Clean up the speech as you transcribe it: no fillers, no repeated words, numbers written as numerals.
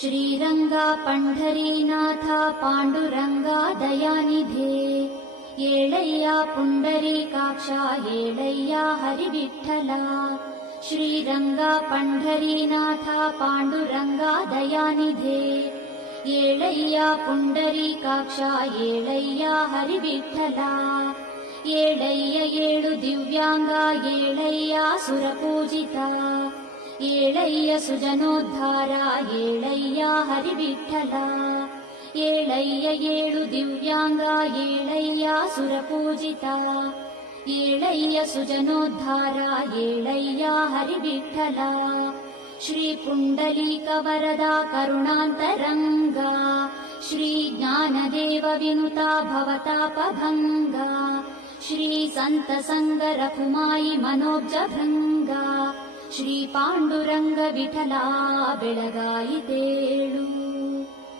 श्रीरंगा पंढरीनाथा पांडुरंगा दयानिधे येळय्या पुंडरीकाक्षा येळय्या हरिविठ्ठला श्रीरंगा पंढरीनाथा पांडुरंगा दयानिधे येळय्या पुंडरीकाक्षा येळय्या हरिविठ्ठला येळय्य ಏಳು ದಿವ್ಯಾಂಗ ಏಳಯ್ಯ ಸುರಪೂಜಿತ ಏಳಯ್ಯ ಸುಜನೋದ್ಧಾರ ಏಳಯ್ಯ ಹರಿವಿಠ್ಠಲ ಏಳಯ್ಯ ಏಳು ದಿವ್ಯಾಂಗ ಏಳಯ್ಯ ಸುರಪೂಜಿತ ಏಳಯ್ಯ ಸುಜನೋದ್ಧಾರ ಏಳಯ್ಯ ಹರಿವಿಠ್ಠಲ ಶ್ರೀ ಪುಂಡಲೀಕ ವರದ ಕರುಣಾಂತರಂಗ ಶ್ರೀ ಜ್ಞಾನದೇವ ವಿನುತ ಭವತಾಪಭಂಗ ಶ್ರೀ ಸಂತ ಸಂಗ ರಘುಮಾಯಿ ಮನೋಬ್ಜ ಭೃಂಗ ಶ್ರೀ ಪಾಂಡುರಂಗ ವಿಠಲ ಬೆಳಗಾಯಿತೆ।